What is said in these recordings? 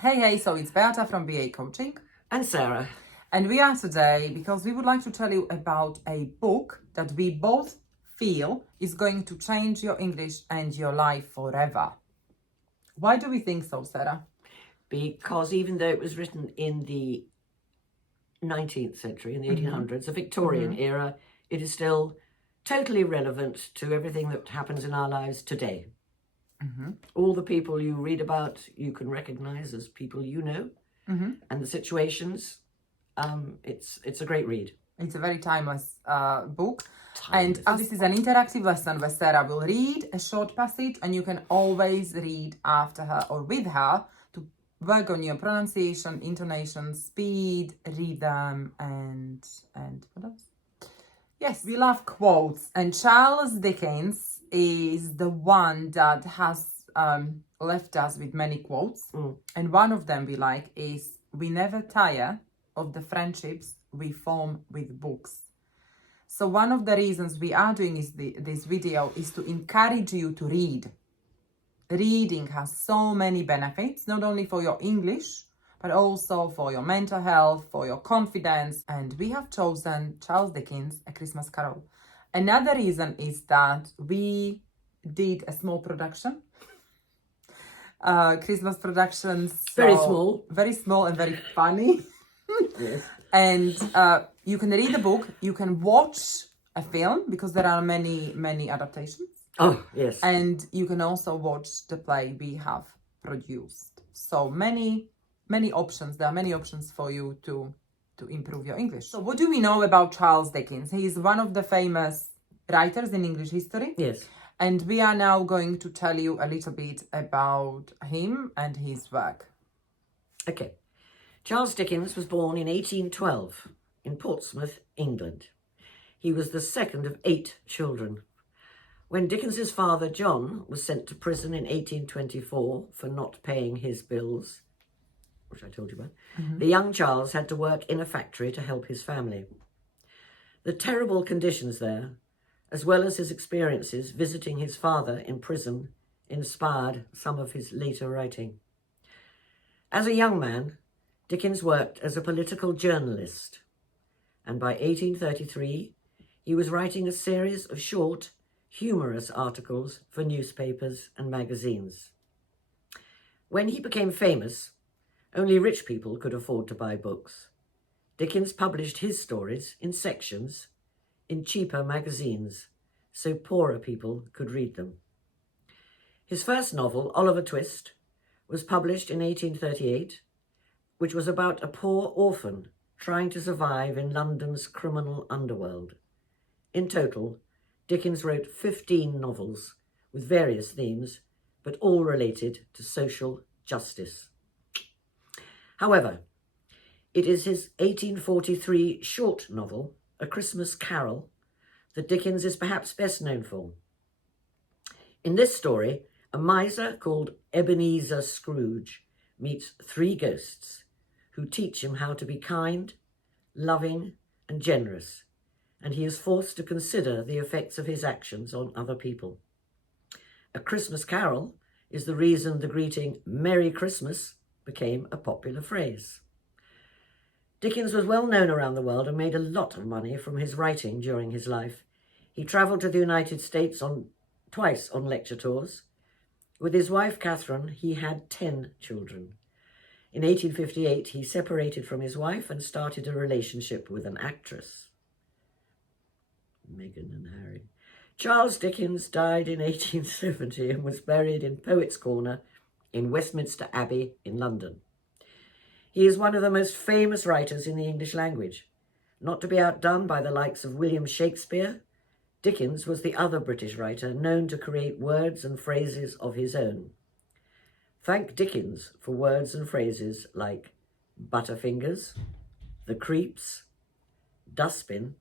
Hey, so it's Beata from BA Coaching. And Sarah. And we are today because we would like to tell you about a book that we both feel is going to change your English and your life forever. Why do we think so, Sarah? Because even though it was written in the 19th century, in the 1800s, the Victorian era, it is still totally relevant to everything that happens in our lives today. All the people you read about, you can recognize as people you know, and the situations, it's a great read. It's a very timeless book. Timeless. And this is an interactive lesson where Sarah will read a short passage and you can always read after her or with her to work on your pronunciation, intonation, speed, rhythm, and what else? Yes, we love quotes, and Charles Dickens is the one that has left us with many quotes. And one of them we like is, "We never tire of the friendships we form with books." So one of the reasons we are doing this video is to encourage you to read. Reading has so many benefits, not only for your English, but also for your mental health, for your confidence. And we have chosen Charles Dickens' A Christmas Carol. Another reason is that we did a small production. Christmas productions. Very small. Very small and very funny. Yes. And you can read the book, you can watch a film, because there are many adaptations. Oh, yes. And you can also watch the play we have produced. So many options. There are many options for you to improve your English. So what do we know about Charles Dickens? He is one of the famous writers in English history. Yes. And we are now going to tell you a little bit about him and his work. Okay. Charles Dickens was born in 1812 in Portsmouth, England. He was the second of 8 children. When Dickens's father, John, was sent to prison in 1824 for not paying his bills, which I told you about, the young Charles had to work in a factory to help his family. The terrible conditions there, as well as his experiences visiting his father in prison, inspired some of his later writing. As a young man, Dickens worked as a political journalist, and by 1833 he was writing a series of short, humorous articles for newspapers and magazines. When he became famous, only rich people could afford to buy books. Dickens published his stories in sections in cheaper magazines, so poorer people could read them. His first novel, Oliver Twist, was published in 1838, which was about a poor orphan trying to survive in London's criminal underworld. In total, Dickens wrote 15 novels with various themes, but all related to social justice. However, it is his 1843 short novel, A Christmas Carol, that Dickens is perhaps best known for. In this story, a miser called Ebenezer Scrooge meets 3 ghosts who teach him how to be kind, loving, and generous, and he is forced to consider the effects of his actions on other people. A Christmas Carol is the reason the greeting "Merry Christmas" became a popular phrase. Dickens was well known around the world and made a lot of money from his writing during his life. He travelled to the United States twice on lecture tours. With his wife Catherine, he had 10 children. In 1858, he separated from his wife and started a relationship with an actress, Meghan and Harry. Charles Dickens died in 1870 and was buried in Poets' Corner in Westminster Abbey in London. He is one of the most famous writers in the English language. Not to be outdone by the likes of William Shakespeare, Dickens was the other British writer known to create words and phrases of his own. Thank Dickens for words and phrases like Butterfingers, The Creeps, Dustbin,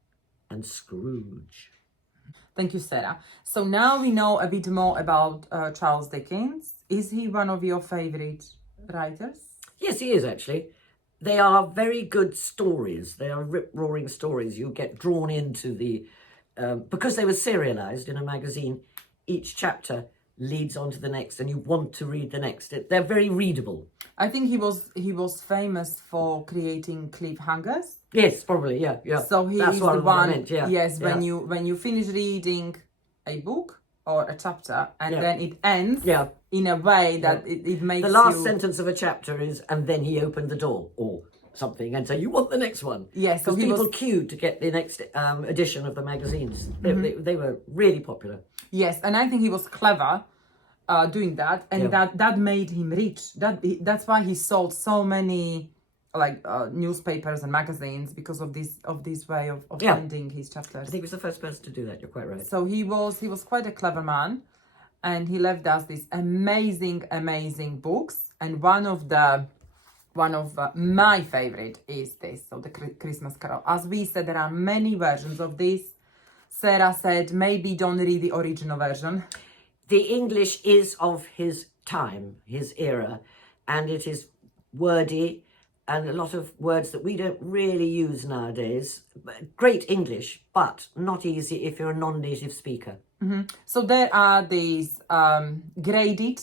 and Scrooge. Thank you, Sarah. So now we know a bit more about Charles Dickens. Is he one of your favorite writers? Yes, he is actually. They are very good stories. They are rip-roaring stories. You get drawn into the... because they were serialized in a magazine, each chapter leads on to the next, and you want to read the next. They're very readable. I think he was famous for creating cliffhangers. Yes, probably, yeah, yeah. So he That's is what the I one. meant, yeah. Yes, yeah. when you finish reading a book or a chapter, and Yeah. then it ends Yeah. in a way that it makes The last you... sentence of a chapter is, and then he opened the door, or something, and so you want the next one. Yes, so because he people was... queued to get the next edition of the magazines. They were really popular. Yes, and I think he was clever doing that, and that made him rich. That's why he sold so many newspapers and magazines, because of this way of ending his chapters. I think he was the first person to do that. You're quite right. So he was quite a clever man, and he left us these amazing books. And one of my favorite is this, so the Christmas Carol. As we said, there are many versions of this. Sarah said maybe don't read the original version. The English is of his time, his era, and it is wordy and a lot of words that we don't really use nowadays. Great English, but not easy if you're a non-native speaker. Mm-hmm. So there are these graded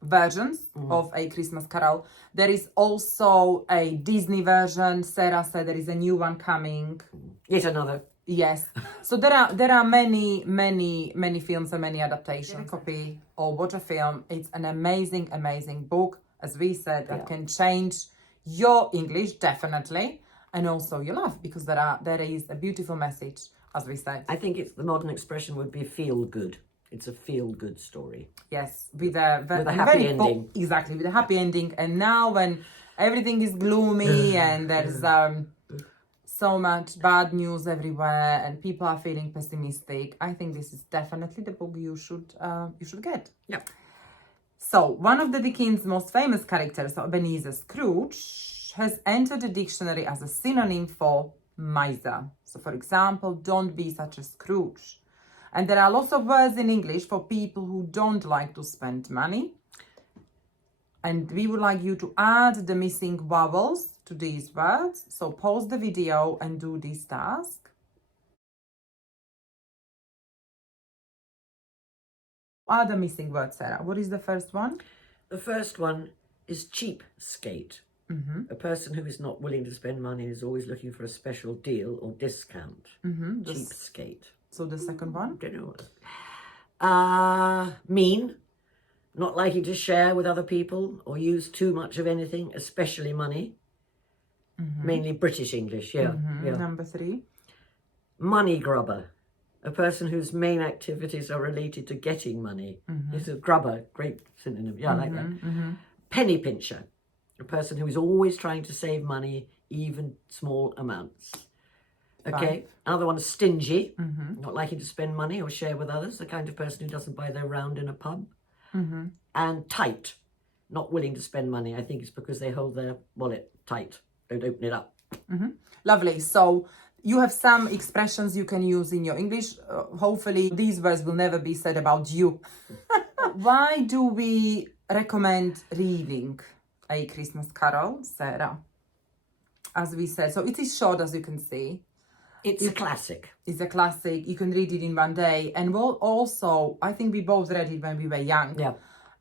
versions of A Christmas Carol. There is also a Disney version. Sarah said there is a new one coming. Yet another. Yes. So there are many films and many adaptations. Copy or watch a film. It's an amazing book, as we said, that can change your English definitely, and also your life, because there is a beautiful message, as we said. I think the modern expression would be feel good. It's a feel good story. Yes, with a happy ending. Exactly, with a happy ending. And now when everything is gloomy and there's so much bad news everywhere and people are feeling pessimistic, I think this is definitely the book you should get. Yeah. So one of the Dickens' most famous characters, Ebenezer Scrooge, has entered the dictionary as a synonym for miser. So for example, don't be such a Scrooge. And there are lots of words in English for people who don't like to spend money. And we would like you to add the missing vowels to these words. So pause the video and do this task. What are the missing words, Sarah? What is the first one? The first one is cheapskate. A person who is not willing to spend money and is always looking for a special deal or discount. Cheapskate. So the second one? Don't know. Mean. Not liking to share with other people or use too much of anything, especially money. Mainly British English, yeah. Number 3. Money grubber. A person whose main activities are related to getting money. This is grubber, great synonym. Yeah, I like that. Penny pincher. A person who is always trying to save money, even small amounts. Okay, another one is stingy. Not liking to spend money or share with others. The kind of person who doesn't buy their round in a pub. And tight. Not willing to spend money. I think it's because they hold their wallet tight. Don't open it up. Lovely. So you have some expressions you can use in your English. Hopefully these words will never be said about you. Why do we recommend reading A Christmas Carol, Sarah? As we said, so it is short, as you can see. It's a classic. It's a classic. You can read it in one day. And also, I think we both read it when we were young. Yeah.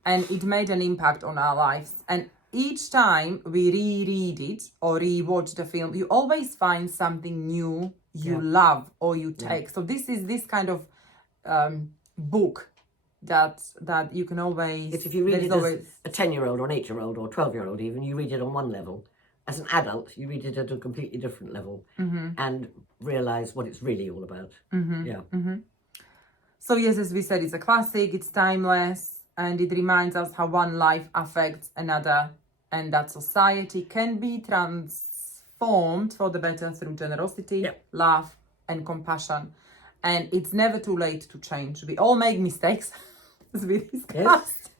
And it made an impact on our lives. And each time we reread it or rewatch the film, you always find something new you love or you take. So this is this kind of book that you can always... If you read it as a 10-year-old or an 8-year-old or 12-year-old even, you read it on one level. As an adult, you read it at a completely different level and realise what it's really all about. So yes, as we said, it's a classic, it's timeless, and it reminds us how one life affects another, and that society can be transformed for the better through generosity, love, and compassion. And it's never too late to change. We all make mistakes, as we discussed.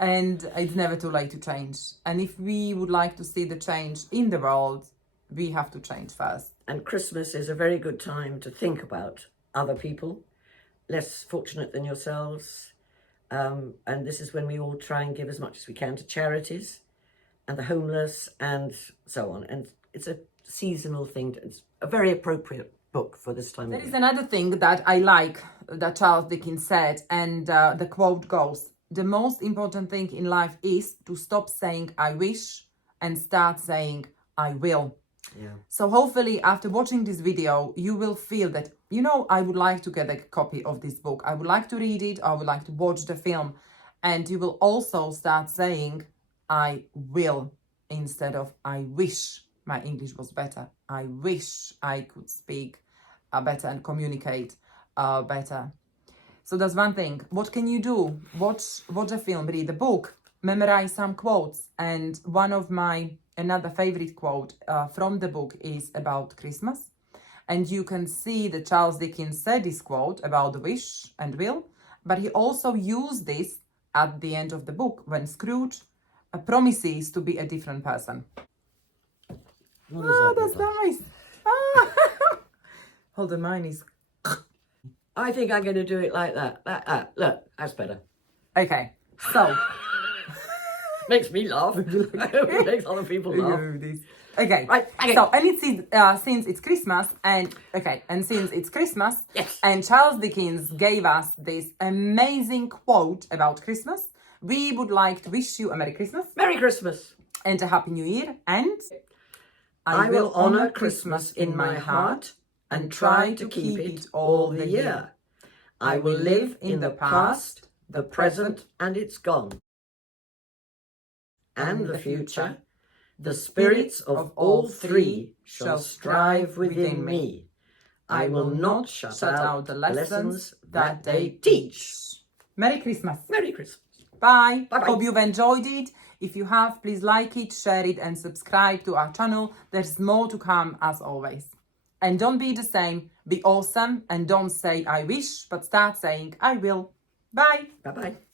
And it's never too late to change. And if we would like to see the change in the world, we have to change first. And Christmas is a very good time to think about other people, less fortunate than yourselves. And this is when we all try and give as much as we can to charities and the homeless and so on. And it's a seasonal thing. It's a very appropriate book. book for this time There of is year. another thing that I like that Charles Dickens said, and the quote goes, "The most important thing in life is to stop saying I wish and start saying I will." Yeah. So hopefully after watching this video, you will feel that, you know, I would like to get a copy of this book. I would like to read it. I would like to watch the film. And you will also start saying I will instead of I wish my English was better. I wish I could speak better and communicate better. So that's one thing. What can you do? Watch a film, read a book, memorize some quotes. And one of my another favorite quote from the book is about Christmas. And you can see that Charles Dickens said this quote about the wish and will, but he also used this at the end of the book when Scrooge promises to be a different person. What does that That's look like? nice. Ah. Hold on, mine is. I think I'm going to do it like that. Look, that's better. Okay, so. Makes me laugh. It makes other people laugh. Okay, Right, okay. So and it's since it's Christmas and since it's Christmas, Yes. and Charles Dickens gave us this amazing quote about Christmas, we would like to wish you a Merry Christmas Merry Christmas. and a Happy New Year, and I will honour Christmas in my heart and try to keep it all the year. I will live in the past, the present, and it's gone. And the future. The spirits of all three shall strive within me. I will not shut out the lessons that they teach. Merry Christmas. Merry Christmas. Bye. Bye-bye. Hope you've enjoyed it. If you have, please like it, share it, and subscribe to our channel. There's more to come as always. And don't be the same. Be awesome and don't say I wish, but start saying I will. Bye. Bye-bye.